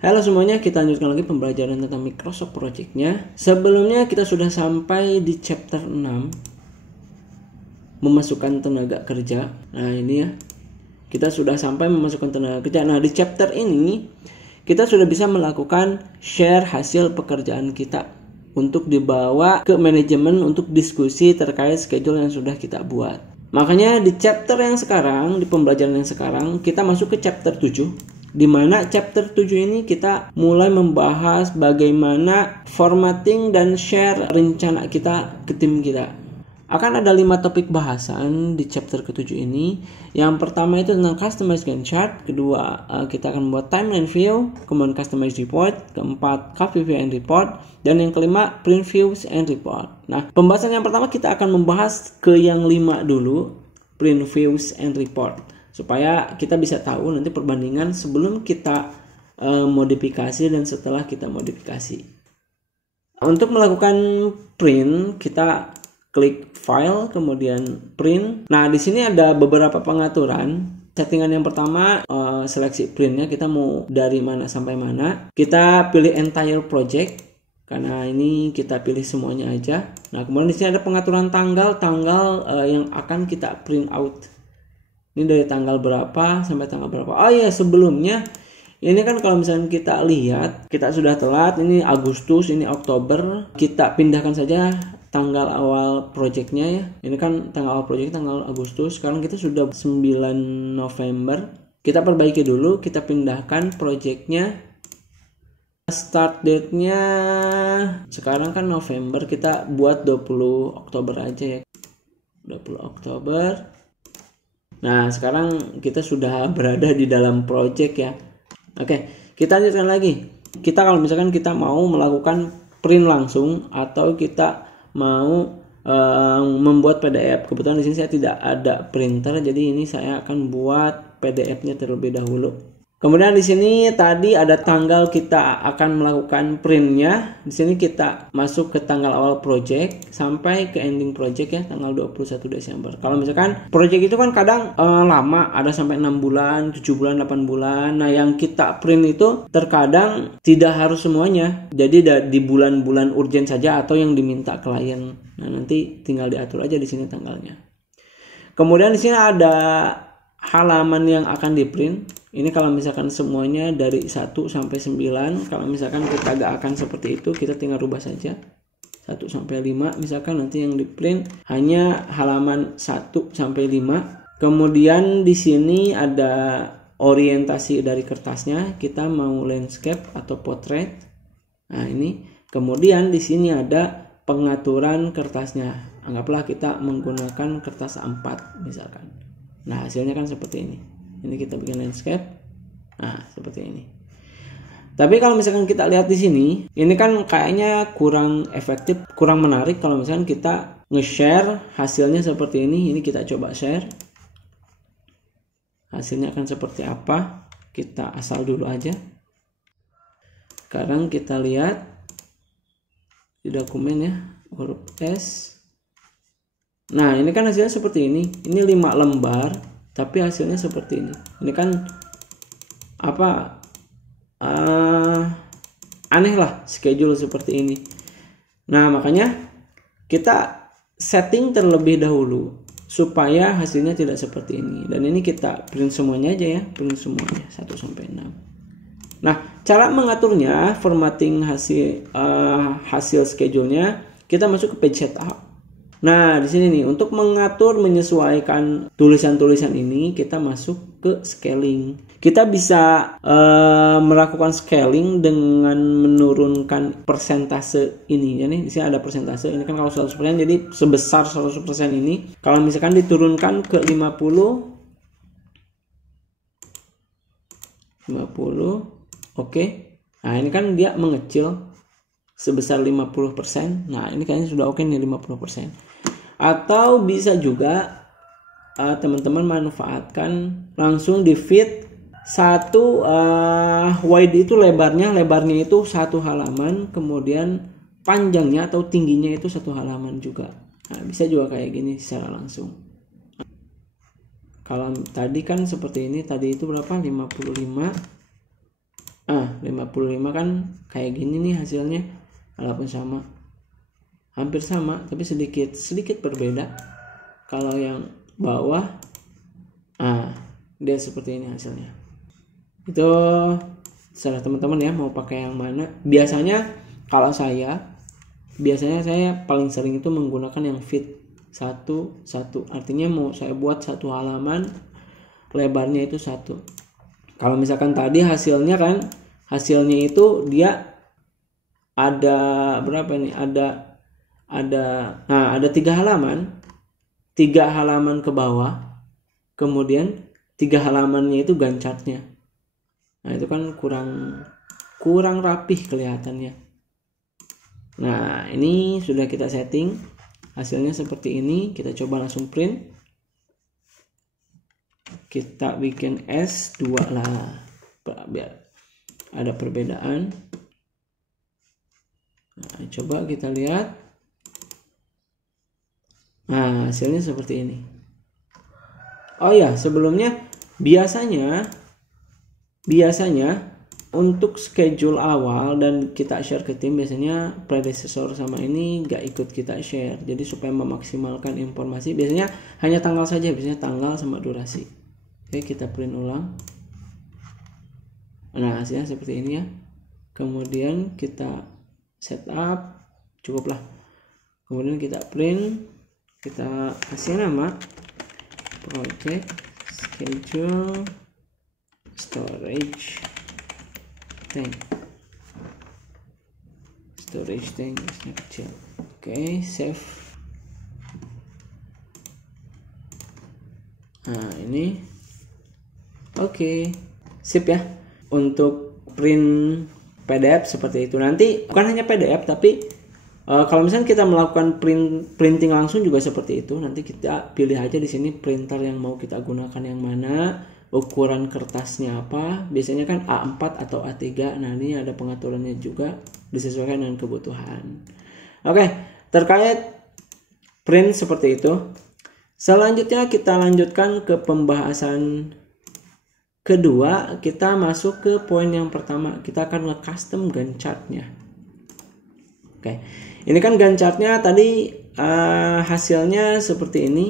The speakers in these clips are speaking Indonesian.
Halo semuanya, kita lanjutkan lagi pembelajaran tentang Microsoft Project-nya. Sebelumnya kita sudah sampai di chapter 6, memasukkan tenaga kerja. Nah ini ya, kita sudah sampai memasukkan tenaga kerja. Nah di chapter ini, kita sudah bisa melakukan share hasil pekerjaan kita untuk dibawa ke manajemen untuk diskusi terkait schedule yang sudah kita buat. Makanya di chapter yang sekarang, di pembelajaran yang sekarang, kita masuk ke chapter 7. Di mana chapter 7 ini kita mulai membahas bagaimana formatting dan share rencana kita ke tim kita. Akan ada 5 topik bahasan di chapter ke-7 ini. Yang pertama itu tentang customize Gantt chart, kedua kita akan membuat timeline view, kemudian customize report, keempat copy view and report, dan yang kelima print views and report. Nah, pembahasan yang pertama kita akan membahas ke yang 5 dulu, print views and report, supaya kita bisa tahu nanti perbandingan sebelum kita modifikasi dan setelah kita modifikasi. Untuk melakukan print, kita klik file kemudian print. Nah di sini ada beberapa pengaturan. Settingan yang pertama, seleksi printnya kita mau dari mana sampai mana. Kita pilih entire project karena ini kita pilih semuanya aja. Nah kemudian di sini ada pengaturan tanggal yang akan kita print out. Ini dari tanggal berapa sampai tanggal berapa. Oh iya, sebelumnya ini kan kalau misalnya kita lihat, kita sudah telat, ini Agustus, ini Oktober, kita pindahkan saja tanggal awal projectnya ya. Ini kan tanggal awal project tanggal Agustus, sekarang kita sudah 9 November. Kita perbaiki dulu, kita pindahkan projectnya. Start date-nya sekarang kan November, kita buat 20 Oktober aja ya. 20 Oktober. Nah sekarang kita sudah berada di dalam project ya. Oke, kita lanjutkan lagi. Kita kalau misalkan kita mau melakukan print langsung atau kita mau membuat PDF. Kebetulan di sini saya tidak ada printer, jadi ini saya akan buat PDF-nya terlebih dahulu. Kemudian di sini tadi ada tanggal kita akan melakukan printnya. Di sini kita masuk ke tanggal awal project sampai ke ending project ya, tanggal 21 Desember. Kalau misalkan project itu kan kadang lama, ada sampai 6 bulan, 7 bulan, 8 bulan. Nah, yang kita print itu terkadang tidak harus semuanya. Jadi di bulan-bulan urgent saja atau yang diminta klien. Nah, nanti tinggal diatur aja di sini tanggalnya. Kemudian di sini ada halaman yang akan di print. Ini kalau misalkan semuanya dari 1 sampai 9, kalau misalkan kita gak akan seperti itu, kita tinggal rubah saja 1 sampai 5. Misalkan nanti yang di print hanya halaman 1 sampai 5. Kemudian di sini ada orientasi dari kertasnya, kita mau landscape atau portrait. Nah, ini. Kemudian di sini ada pengaturan kertasnya. Anggaplah kita menggunakan kertas A4 misalkan. Nah, hasilnya kan seperti ini. Ini kita bikin landscape. Nah, seperti ini. Tapi kalau misalkan kita lihat di sini, ini kan kayaknya kurang efektif, kurang menarik kalau misalkan kita nge-share hasilnya seperti ini. Ini kita coba share. Hasilnya akan seperti apa? Kita asal dulu aja. Sekarang kita lihat di dokumen ya, huruf S. Nah, ini kan hasilnya seperti ini. Ini 5 lembar, tapi hasilnya seperti ini. Ini kan apa? Aneh lah schedule seperti ini. Nah, makanya kita setting terlebih dahulu supaya hasilnya tidak seperti ini. Dan ini kita print semuanya aja ya, print semuanya 1 sampai 6. Nah, cara mengaturnya, formatting hasil schedule-nya, kita masuk ke page setup. Nah, di sini nih untuk mengatur menyesuaikan tulisan-tulisan ini kita masuk ke scaling. Kita bisa melakukan scaling dengan menurunkan persentase ini. Jadi di sini ada persentase. Ini kan kalau 100%, jadi sebesar 100% ini. Kalau misalkan diturunkan ke 50, oke. Nah, ini kan dia mengecil sebesar 50%. Nah, ini kayaknya sudah oke nih 50%. Atau bisa juga teman-teman manfaatkan langsung di fit satu wide itu lebarnya itu 1 halaman, kemudian panjangnya atau tingginya itu 1 halaman juga. Nah, bisa juga kayak gini secara langsung. Kalau tadi kan seperti ini, tadi itu berapa? 55. 55 kan kayak gini nih hasilnya, walaupun sama, hampir sama tapi sedikit berbeda. Kalau yang bawah dia seperti ini hasilnya. Itu serah teman-teman ya mau pakai yang mana. Biasanya saya paling sering itu menggunakan yang fit 1:1. Artinya mau saya buat satu halaman lebarnya itu 1. Kalau misalkan tadi hasilnya itu dia ada berapa ini? Ada 3 halaman. 3 halaman ke bawah. Kemudian 3 halamannya itu Gantt chartnya. Nah, itu kan kurang rapih kelihatannya. Nah, ini sudah kita setting. Hasilnya seperti ini. Kita coba langsung print. Kita bikin S2 lah, biar ada perbedaan. Nah, coba kita lihat. Nah, hasilnya seperti ini. Oh ya, sebelumnya biasanya untuk schedule awal dan kita share ke tim, biasanya predecessor sama ini gak ikut kita share. Jadi supaya memaksimalkan informasi, biasanya hanya tanggal saja, biasanya tanggal sama durasi. Oke, kita print ulang. Nah, hasilnya seperti ini ya. Kemudian kita setup, cukuplah. Kemudian kita print, kita kasih nama project schedule storage tank kecil. Oke, save. Nah, ini oke, sip ya. Untuk print PDF seperti itu. Nanti bukan hanya PDF tapi kalau misalnya kita melakukan printing langsung juga seperti itu. Nanti kita pilih aja di sini printer yang mau kita gunakan yang mana, ukuran kertasnya apa. Biasanya kan A4 atau A3. Nah, ini ada pengaturannya juga, disesuaikan dengan kebutuhan. Oke, terkait print seperti itu. Selanjutnya kita lanjutkan ke pembahasan kedua. Kita masuk ke poin yang pertama. Kita akan nge-custom Gantt chartnya. Oke, ini kan Gantt chartnya tadi hasilnya seperti ini.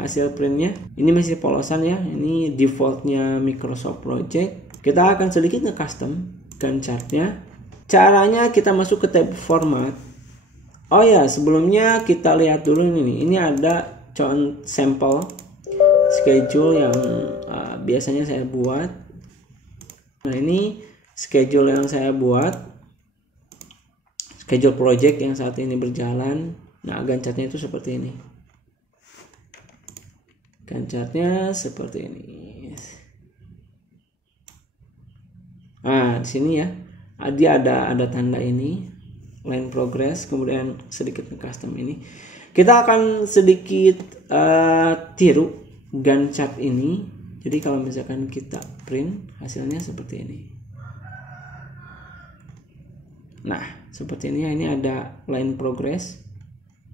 Hasil printnya ini masih polosan ya. Ini defaultnya Microsoft Project. Kita akan sedikit nge-custom Gantt chartnya. Caranya kita masuk ke tab format. Oh ya, sebelumnya kita lihat dulu ini. Ini ada contoh sampel schedule yang biasanya saya buat. Nah, ini schedule yang saya buat, schedule project yang saat ini berjalan. Nah, Gantt chartnya itu seperti ini. Gantt chartnya seperti ini. Nah, di sini ya, dia ada tanda ini, line progress, kemudian sedikit custom ini. Kita akan sedikit tiru Gantt chart ini. Jadi kalau misalkan kita print, hasilnya seperti ini. Nah, seperti ini ya. Ini ada line progress.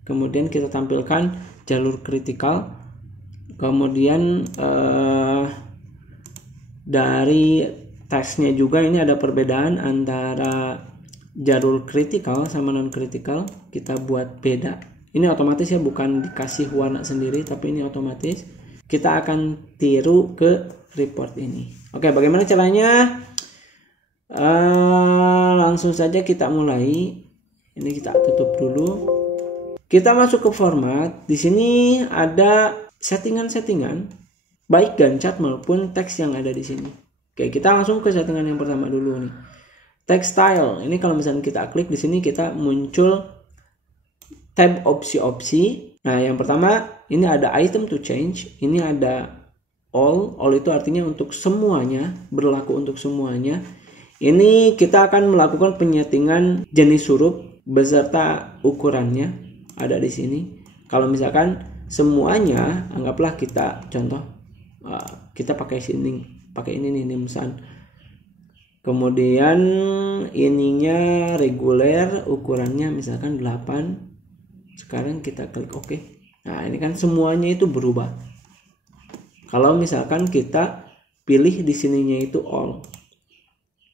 Kemudian kita tampilkan jalur kritikal. Kemudian dari teksnya juga ini ada perbedaan antara jalur kritikal sama non kritikal. Kita buat beda. Ini otomatis ya, bukan dikasih warna sendiri, tapi ini otomatis. Kita akan tiru ke report ini. Oke, bagaimana caranya? Langsung saja kita mulai. Ini kita tutup dulu. Kita masuk ke format. Di sini ada settingan-settingan, baik Gantt chart maupun teks yang ada di sini. Oke, kita langsung ke settingan yang pertama dulu nih. Text style. Ini kalau misalnya kita klik di sini, kita muncul tab opsi-opsi. Nah, yang pertama ini ada item to change. Ini ada all itu artinya untuk semuanya, berlaku untuk semuanya. Ini kita akan melakukan penyetingan jenis huruf beserta ukurannya ada di sini. Kalau misalkan semuanya, anggaplah kita contoh kita pakai ini nih Nimsan. Kemudian ininya reguler, ukurannya misalkan 8. Sekarang kita klik OK. Nah, ini kan semuanya itu berubah. Kalau misalkan kita pilih di sininya itu all.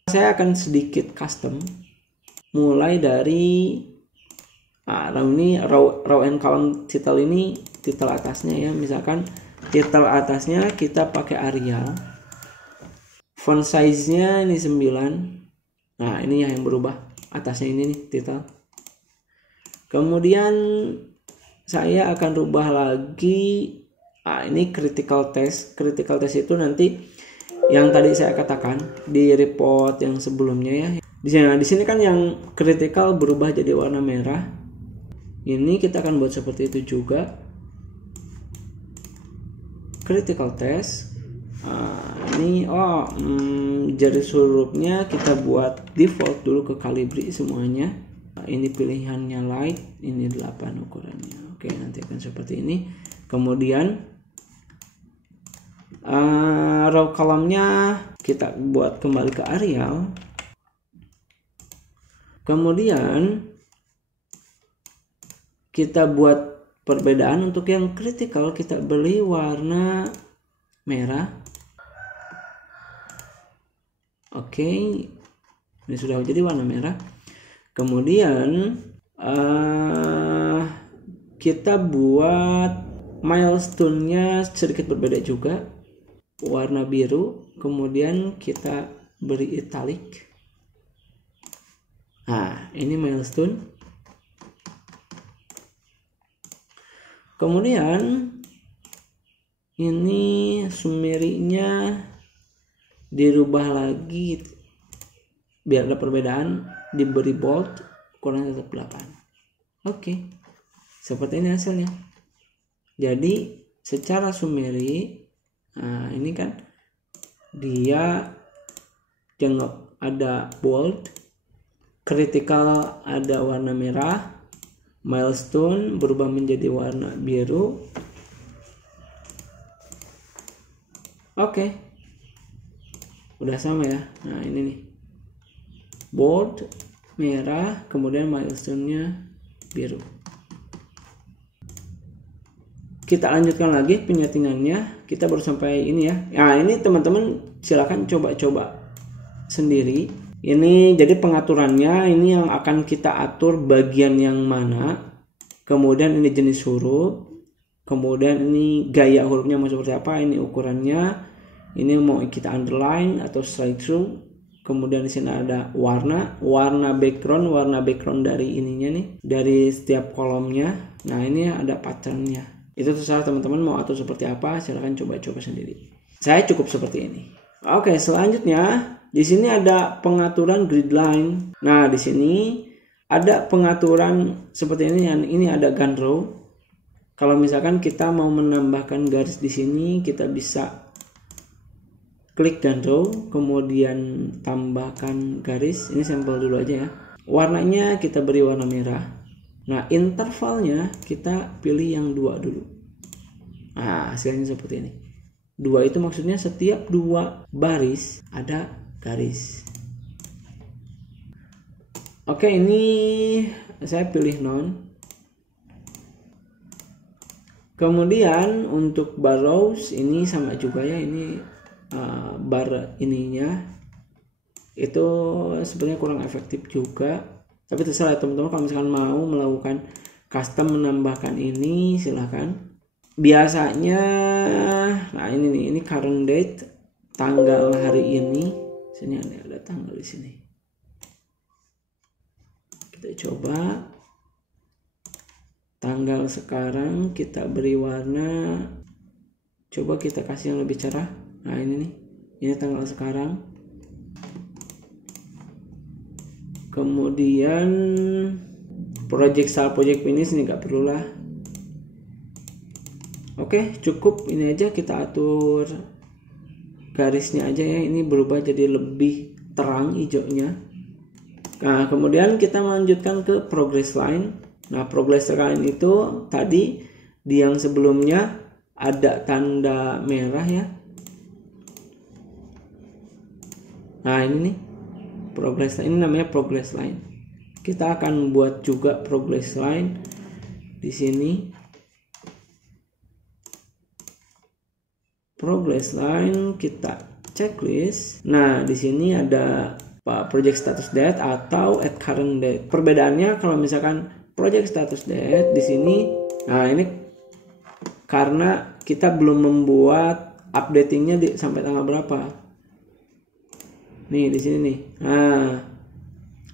Saya akan sedikit custom, mulai dari ini row and column title ini, title atasnya ya, misalkan title atasnya kita pakai Arial, font size nya ini 9. Nah ini yang berubah, atasnya ini nih title. Kemudian saya akan rubah lagi, ini critical test itu nanti yang tadi saya katakan di report yang sebelumnya ya. Di sini kan yang critical berubah jadi warna merah. Ini kita akan buat seperti itu juga. Critical test. Ini jari hurufnya kita buat default dulu ke Calibri semuanya. Ini pilihannya light, ini 8 ukurannya. Oke, nanti akan seperti ini. Kemudian row column-nya kita buat kembali ke Arial. Kemudian kita buat perbedaan untuk yang critical, kita beli warna merah. Oke, ini sudah jadi warna merah. Kemudian kita buat milestone-nya sedikit berbeda juga, warna biru. Kemudian kita beri italic. Nah, ini milestone. Kemudian ini summary-nya dirubah lagi biar ada perbedaan, diberi bold, ukuran tetap 8. Oke, seperti ini hasilnya. Jadi secara summary, ini kan dia jengok ada bold, critical ada warna merah, milestone berubah menjadi warna biru. Oke, udah sama ya. Nah ini nih, bold merah, kemudian milestone-nya biru. Kita lanjutkan lagi penyetingannya. Kita baru sampai ini ya. Nah ini teman-teman silakan coba-coba sendiri. Ini jadi pengaturannya, ini yang akan kita atur bagian yang mana. Kemudian ini jenis huruf. Kemudian ini gaya hurufnya mau seperti apa, ini ukurannya. Ini mau kita underline atau slide through. Kemudian di sini ada warna background dari ininya nih, dari setiap kolomnya. Nah, ini ada patternnya. Itu terserah teman-teman mau atur seperti apa, silahkan coba-coba sendiri. Saya cukup seperti ini. Oke, selanjutnya di sini ada pengaturan grid line. Nah, di sini ada pengaturan seperti ini. Ini ada gun row. Kalau misalkan kita mau menambahkan garis di sini, kita bisa klik gun row, kemudian tambahkan garis. Ini sampel dulu aja ya. Warnanya kita beri warna merah. Nah, intervalnya kita pilih yang 2 dulu. Nah, hasilnya seperti ini. 2 itu maksudnya setiap 2 baris ada garis. Oke, ini saya pilih none. Kemudian untuk bar rows ini sama juga ya, ini bar ininya itu sebenarnya kurang efektif juga, tapi terserah teman-teman. Kalau misalkan mau melakukan custom menambahkan ini silahkan. Biasanya nah ini nih, ini current date, tanggal hari ini. Sini ada tanggal di sini. Kita coba tanggal sekarang, kita beri warna, coba kita kasih yang lebih cerah. Nah ini nih, ini tanggal sekarang. Kemudian project style, project finish ini nggak perlu lah. Oke, cukup ini aja, kita atur garisnya aja ya. Ini berubah jadi lebih terang hijaunya. Nah, kemudian kita melanjutkan ke progress line. Nah, progress line itu tadi di yang sebelumnya ada tanda merah ya. Nah, ini nih progress line, ini namanya progress line. Kita akan buat juga progress line di sini. Progress line kita checklist. Nah, di sini ada project status date atau at current date. Perbedaannya kalau misalkan project status date di sini, nah ini karena kita belum membuat updatingnya sampai tanggal berapa. Nih di sini nih. Nah,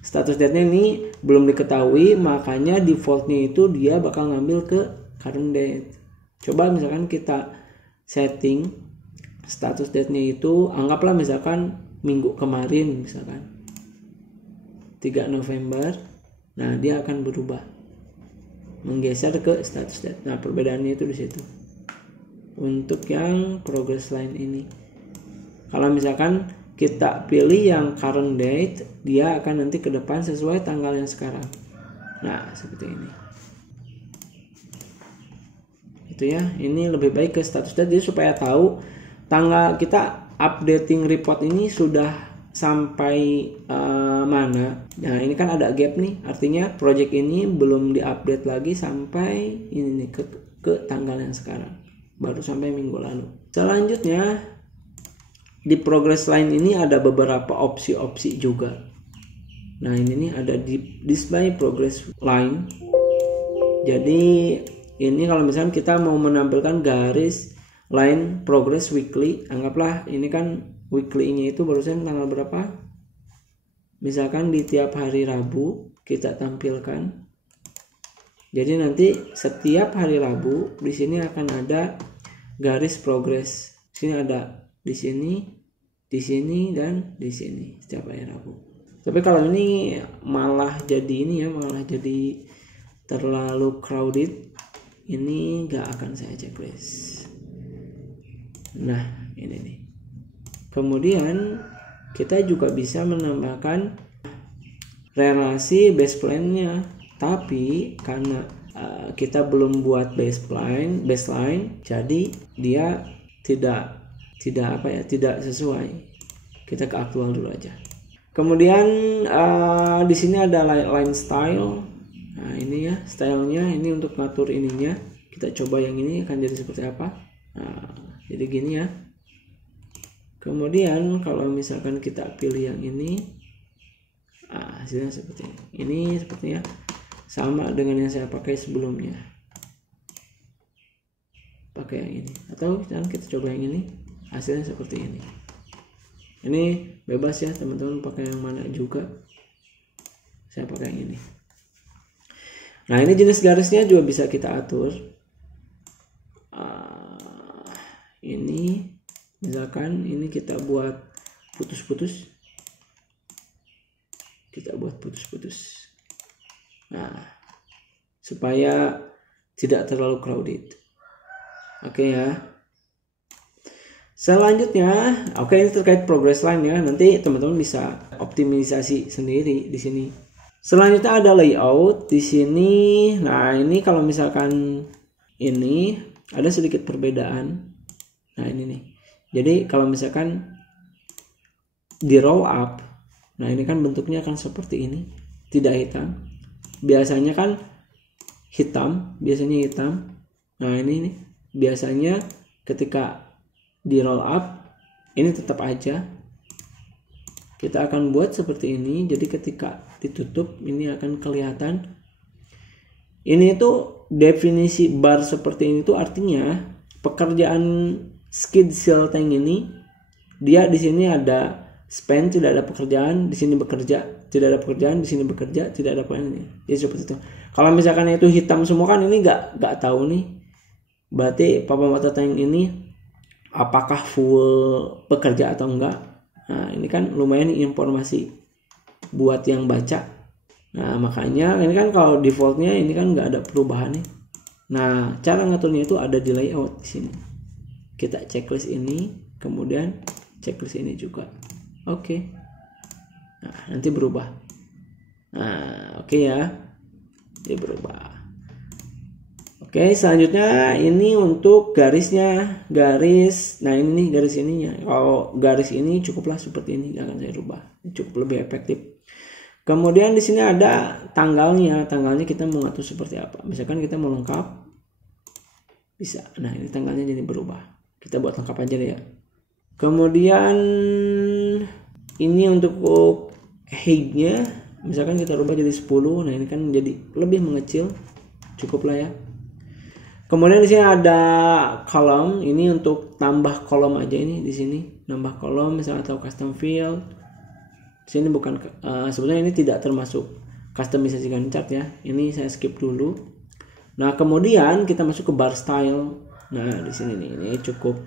status date-nya ini belum diketahui, makanya defaultnya itu dia bakal ngambil ke current date. Coba misalkan kita setting status date-nya itu, anggaplah misalkan minggu kemarin, misalkan 3 November. Nah, dia akan berubah, menggeser ke status date. Nah, perbedaannya itu di situ. Untuk yang progress line ini, kalau misalkan kita pilih yang current date, dia akan nanti ke depan sesuai tanggal yang sekarang. Nah, seperti ini. Itu ya, ini lebih baik ke status date, jadi supaya tahu tanggal kita updating report ini sudah sampai mana. Nah, ini kan ada gap nih, artinya project ini belum diupdate lagi sampai ini nih, ke tanggal yang sekarang, baru sampai minggu lalu. Selanjutnya di progress line ini ada beberapa opsi-opsi juga. Nah, ini nih ada di display progress line. Jadi ini kalau misalnya kita mau menampilkan garis line progress weekly, anggaplah ini kan weekly-nya itu barusan tanggal berapa? Misalkan di tiap hari Rabu kita tampilkan. Jadi nanti setiap hari Rabu di sini akan ada garis progress. Sini ada di sini dan di sini setiap hari Rabu. Tapi kalau ini malah jadi malah jadi terlalu crowded, ini nggak akan saya checklist. Nah, ini nih. Kemudian kita juga bisa menambahkan relasi baseline-nya, tapi karena kita belum buat baseline, jadi dia tidak sesuai. Kita ke aktual dulu aja. Kemudian di sini ada line style. Nah, ini ya stylenya, ini untuk ngatur ininya. Kita coba yang ini akan jadi seperti apa. Nah, jadi gini ya. Kemudian kalau misalkan kita pilih yang ini, hasilnya seperti ini. Ini sepertinya sama dengan yang saya pakai sebelumnya. Pakai yang ini, atau kita coba yang ini. Hasilnya seperti ini. Ini bebas ya teman-teman, pakai yang mana juga. Saya pakai yang ini. Nah, ini jenis garisnya juga bisa kita atur. Ini misalkan ini kita buat putus-putus. Nah, supaya tidak terlalu crowded. Oke ya. Selanjutnya, ini terkait progress line ya. Nanti teman-teman bisa optimisasi sendiri di sini. Selanjutnya ada layout di sini. Nah, ini kalau misalkan ini ada sedikit perbedaan. Nah, ini nih. Jadi kalau misalkan di roll up, nah ini kan bentuknya akan seperti ini, tidak hitam. Biasanya kan hitam, Nah, ini nih biasanya ketika di roll up ini tetap aja kita akan buat seperti ini. Jadi ketika ditutup ini akan kelihatan. Ini itu definisi bar seperti ini tuh artinya pekerjaan skid seal tank ini, dia di sini ada span, tidak ada pekerjaan, di sini bekerja, tidak ada pekerjaan, di sini bekerja, tidak ada pekerjaan. Jadi seperti itu. Kalau misalkan itu hitam semua kan ini nggak tahu nih. Berarti pump water tank ini apakah full pekerja atau enggak. Nah, ini kan lumayan informasi buat yang baca. Nah, makanya ini kan kalau defaultnya ini kan nggak ada perubahan nih. Nah, cara ngaturnya itu ada di layout di sini. Kita checklist ini, kemudian checklist ini juga. Oke. Nah, nanti berubah. Nah, oke ya. Dia berubah. Oke, selanjutnya ini untuk garisnya, nah ini nih garis ininya. Kalau garis ini cukuplah seperti ini, akan saya rubah, cukup lebih efektif. Kemudian di sini ada tanggalnya kita mau ngatur seperti apa. Misalkan kita mau lengkap, bisa. Nah, ini tanggalnya jadi berubah. Kita buat lengkap aja deh ya. Kemudian ini untuk height-nya misalkan kita rubah jadi 10. Nah, ini kan jadi lebih mengecil. Cukup lah ya. Kemudian di sini ada kolom. Ini untuk tambah kolom aja ini di sini. Nambah kolom misalnya atau custom field. Di sini bukan sebetulnya ini tidak termasuk customisasikan chart ya. Ini saya skip dulu. Nah, kemudian kita masuk ke bar style. Nah, di sini nih ini cukup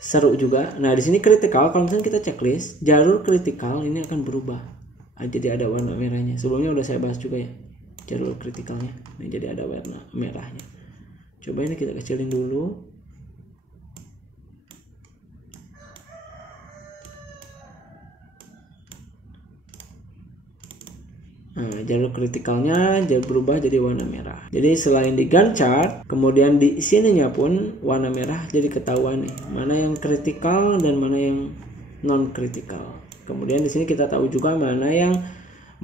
seru juga. Nah, di sini critical, kalau misalnya kita checklist, jalur critical ini akan berubah. Jadi ada warna merahnya. Sebelumnya udah saya bahas juga ya. Jalur critical-nya. Nah, jadi ada warna merahnya. Coba ini kita kecilin dulu. Nah, jalur kritikalnya berubah jadi warna merah. Jadi selain di Gantt chart, kemudian di sininya pun warna merah jadi ketahuan nih, mana yang kritikal dan mana yang non kritikal. Kemudian di sini kita tahu juga mana yang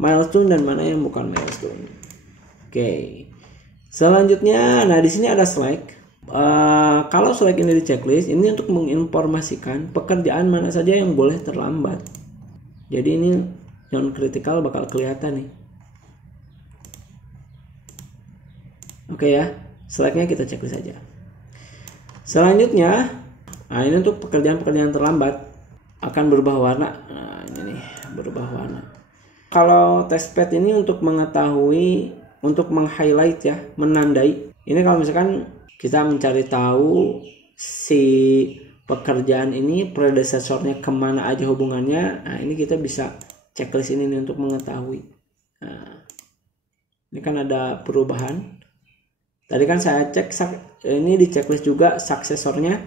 milestone dan mana yang bukan milestone. Oke. Selanjutnya, nah di sini ada select. Kalau select ini di checklist, ini untuk menginformasikan pekerjaan mana saja yang boleh terlambat. Jadi ini non kritikal bakal kelihatan nih. Oke ya, selectnya kita checklist saja. Selanjutnya, nah ini untuk pekerjaan-pekerjaan terlambat akan berubah warna. Nah ini nih berubah warna. Kalau testpad ini untuk mengetahui, untuk meng-highlight ya, menandai. Ini kalau misalkan kita mencari tahu si pekerjaan ini predesesornya kemana aja hubungannya. Nah ini kita bisa checklist ini nih untuk mengetahui. Nah, ini kan ada perubahan. Tadi kan saya cek ini di checklist juga suksesornya.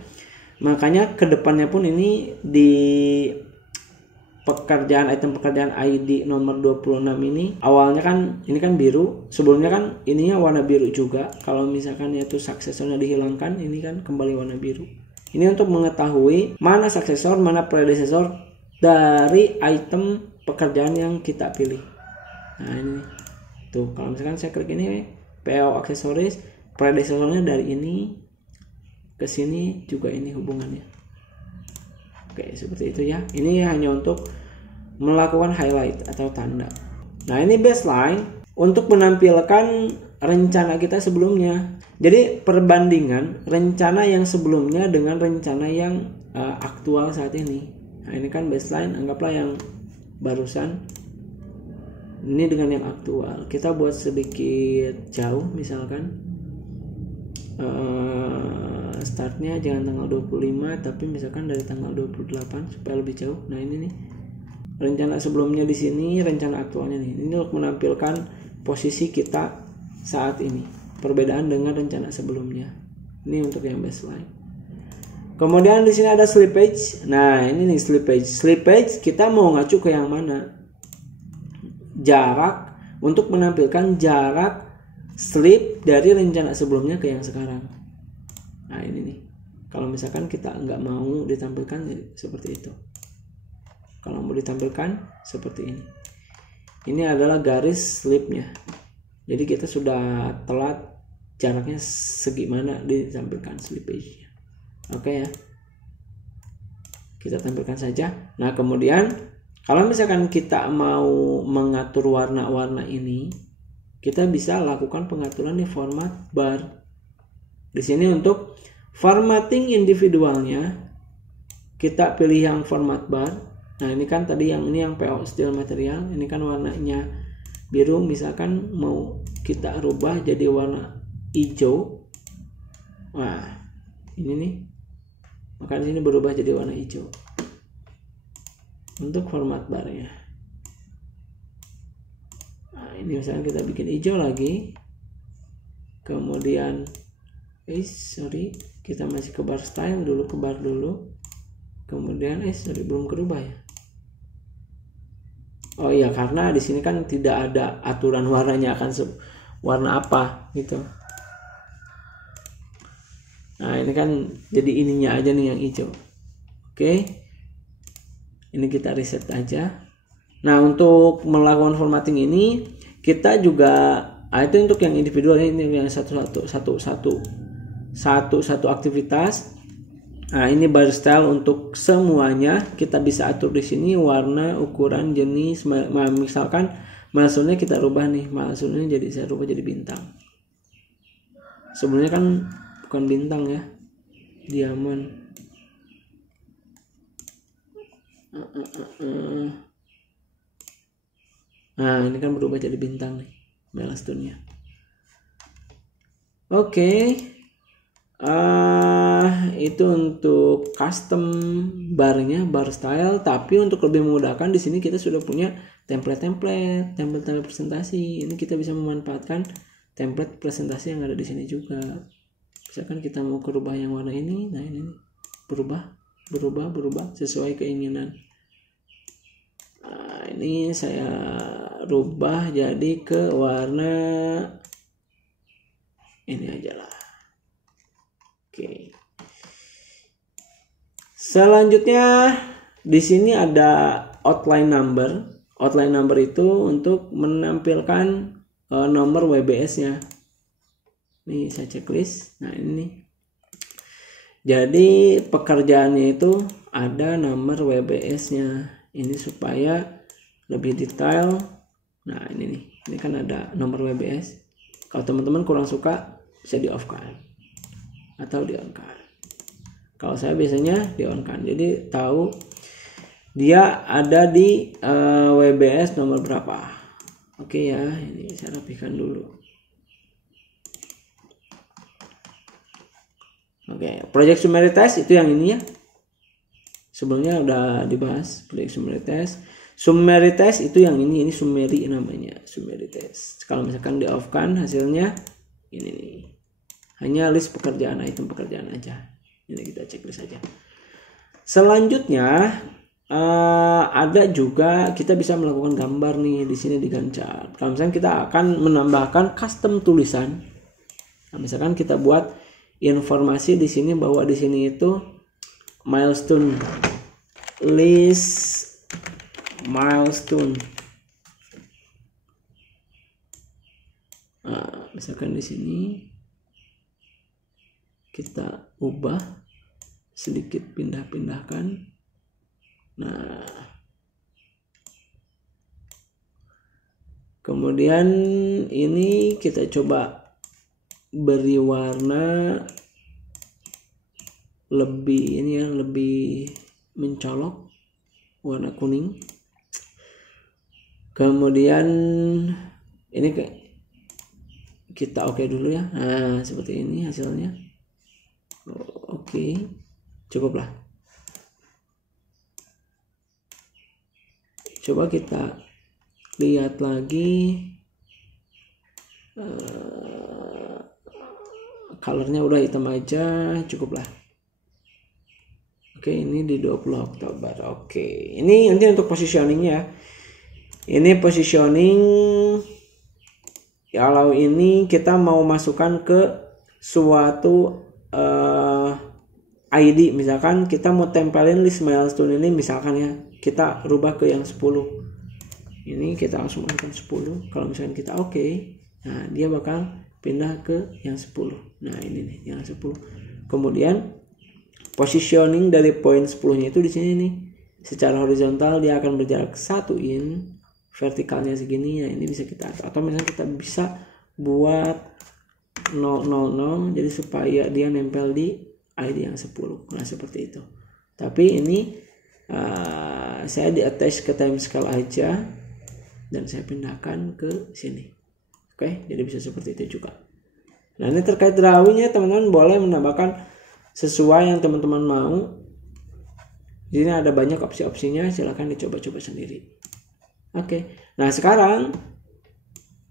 Makanya kedepannya pun ini di pekerjaan item pekerjaan ID nomor 26 ini awalnya kan ini kan biru, sebelumnya kan ininya warna biru juga. Kalau misalkan itu suksesornya dihilangkan, ini kan kembali warna biru. Ini untuk mengetahui mana suksesor, mana predesesor dari item pekerjaan yang kita pilih. Nah ini tuh, kalau misalkan saya klik ini PO aksesoris, predesesornya dari ini ke sini juga ini hubungannya. Oke, seperti itu ya. Ini hanya untuk melakukan highlight atau tanda. Nah ini baseline untuk menampilkan rencana kita sebelumnya. Jadi perbandingan rencana yang sebelumnya dengan rencana yang aktual saat ini. Nah ini kan baseline, anggaplah yang barusan ini dengan yang aktual. Kita buat sedikit jauh misalkan startnya jangan tanggal 25 tapi misalkan dari tanggal 28 supaya lebih jauh. Nah ini nih rencana sebelumnya di sini, rencana aktualnya nih. Ini untuk menampilkan posisi kita saat ini, perbedaan dengan rencana sebelumnya. Ini untuk yang baseline. Kemudian di sini ada slippage. Nah ini nih slippage. Slippage kita mau ngacu ke yang mana? Jarak, untuk menampilkan jarak slip dari rencana sebelumnya ke yang sekarang. Nah ini nih, kalau misalkan kita nggak mau ditampilkan seperti itu, kalau mau ditampilkan seperti ini. Ini adalah garis slipnya. Jadi kita sudah telat, jaraknya segimana ditampilkan slippage-nya. Oke ya, kita tampilkan saja. Nah kemudian kalau misalkan kita mau mengatur warna-warna ini, kita bisa lakukan pengaturan di format bar. Di sini untuk formatting individualnya, kita pilih yang format bar. Nah ini kan tadi yang ini yang PO style material, ini kan warnanya biru. Misalkan mau kita rubah jadi warna hijau. Nah ini nih, maka di sini berubah jadi warna hijau untuk format barnya. Nah ini misalkan kita bikin hijau lagi, kemudian kita masih ke bar style dulu, ke bar dulu, kemudian belum kerubah ya. Oh iya, karena di sini kan tidak ada aturan warnanya akan warna apa gitu. Nah ini kan jadi ininya aja nih yang hijau. Oke, ini kita reset aja. Nah untuk melakukan formatting ini kita juga itu untuk yang individual, ini yang satu aktivitas. Nah, ini bar style untuk semuanya. Kita bisa atur di sini warna, ukuran, jenis. Misalkan milestone-nya kita rubah nih. Milestone-nya jadi saya rubah jadi bintang. Sebenarnya kan bukan bintang ya. Diamond. Nah, ini kan berubah jadi bintang nih milestone-nya. Oke. Itu untuk custom barnya, bar style. Tapi untuk lebih memudahkan di sini kita sudah punya template presentasi. Ini kita bisa memanfaatkan template presentasi yang ada di sini juga. Misalkan kita mau merubah yang warna ini, nah ini berubah sesuai keinginan. Nah, ini saya rubah jadi ke warna ini aja lah. Oke. Selanjutnya di sini ada outline number. Outline number itu untuk menampilkan nomor WBS-nya. Nih saya checklist. Nah ini. Jadi pekerjaannya itu ada nomor WBS-nya. Ini supaya lebih detail. Nah ini nih. Ini kan ada nomor WBS. Kalau teman-teman kurang suka bisa di-off-kan atau di-on-kan. Kalau saya biasanya di-on-kan, jadi tahu dia ada di WBS nomor berapa. Oke ya, ini saya rapikan dulu. Oke, project summary test itu yang ini ya. Sebelumnya udah dibahas project summary test. Summary test itu yang ini summary namanya, summary test. Kalau misalkan di-off-kan hasilnya ini nih. Hanya list pekerjaan, item pekerjaan aja. Ini kita checklist saja. Selanjutnya ada juga kita bisa melakukan gambar nih di sini di Gantt chart. Kalau misalkan kita akan menambahkan custom tulisan. Nah, misalkan kita buat informasi di sini bahwa di sini itu milestone, list milestone. Nah, misalkan di sini kita ubah sedikit, pindah-pindahkan. Nah, kemudian ini kita coba beri warna lebih ini ya, lebih mencolok, warna kuning. Kemudian ini kita oke dulu ya. Nah, seperti ini hasilnya. Oke, cukuplah. Coba kita lihat lagi. Colornya udah hitam aja, cukuplah. Oke, ini di 20 Oktober. Oke, ini nanti untuk positioningnya. Ini positioning. Kalau ini kita mau masukkan ke suatu ID, misalkan kita mau tempelin list milestone ini, misalkan ya kita rubah ke yang 10. Ini kita langsung masukkan 10. Kalau misalkan kita oke, nah dia bakal pindah ke yang 10. Nah ini nih yang 10. Kemudian positioning dari poin 10-nya itu di sini nih. Secara horizontal dia akan berjarak 1 in, vertikalnya segini ya, ini bisa kita atur. Atau misalnya kita bisa buat 000, jadi supaya dia nempel di ID yang 10. Nah seperti itu. Tapi ini saya di attach ke time scale aja dan saya pindahkan ke sini. Oke, jadi bisa seperti itu juga. Nah ini terkait drawingnya, teman-teman boleh menambahkan sesuai yang teman-teman mau. Di sini ada banyak opsi-opsinya, silahkan dicoba-coba sendiri. Oke, nah sekarang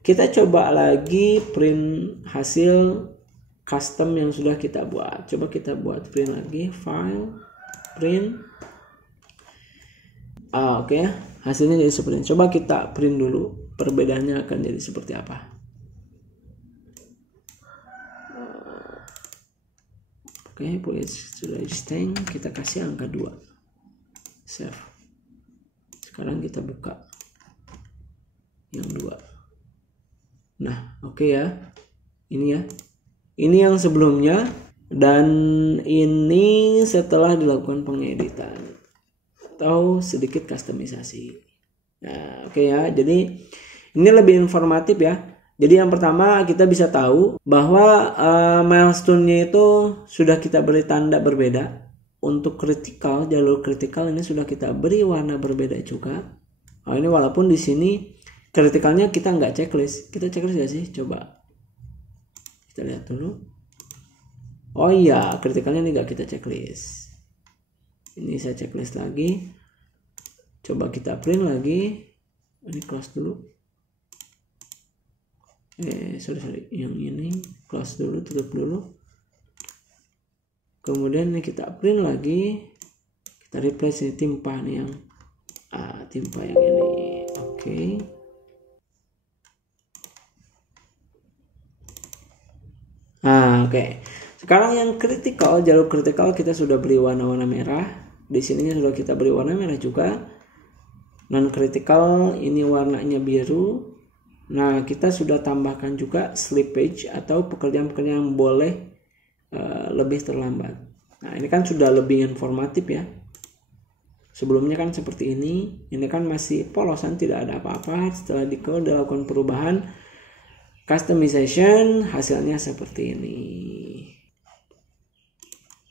kita coba lagi print hasil custom yang sudah kita buat. Coba kita buat print lagi, file, print. Oke, hasilnya jadi seperti ini. Coba kita print dulu, perbedaannya akan jadi seperti apa. Oke, sudah string, kita kasih angka 2. Save. Sekarang kita buka yang 2. Nah, oke ya. Ini ya. Ini yang sebelumnya, Dan ini setelah dilakukan pengeditan atau sedikit customisasi. Nah, oke ya. Jadi ini lebih informatif ya. Jadi yang pertama kita bisa tahu bahwa milestone-nya itu sudah kita beri tanda berbeda. Untuk kritikal, jalur kritikal ini sudah kita beri warna berbeda juga. Nah, ini walaupun di sini kritikalnya kita nggak checklist. Kita checklist nggak sih? Coba kita lihat dulu. Oh iya, kritikalnya ini nggak kita checklist. Ini saya checklist lagi. Coba kita print lagi. Ini close dulu. Sorry, yang ini close dulu, tutup dulu. Kemudian ini kita print lagi. Kita replace ini timpa nih yang timpa yang ini. Oke. Oke. Sekarang yang kritikal, jalur kritikal kita sudah beri warna-warna merah. Di sininya sudah kita beri warna merah juga. Non kritikal ini warnanya biru. Nah, kita sudah tambahkan juga slippage atau pekerjaan-pekerjaan yang boleh lebih terlambat. Nah, ini kan sudah lebih informatif ya. Sebelumnya kan seperti ini kan masih polosan, tidak ada apa-apa. Setelah dilakukan perubahan customization, hasilnya seperti ini.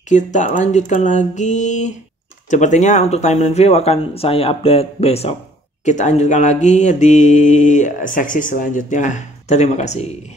Kita lanjutkan lagi. Sepertinya untuk timeline view akan saya update besok. Kita lanjutkan lagi di seksi selanjutnya. Terima kasih.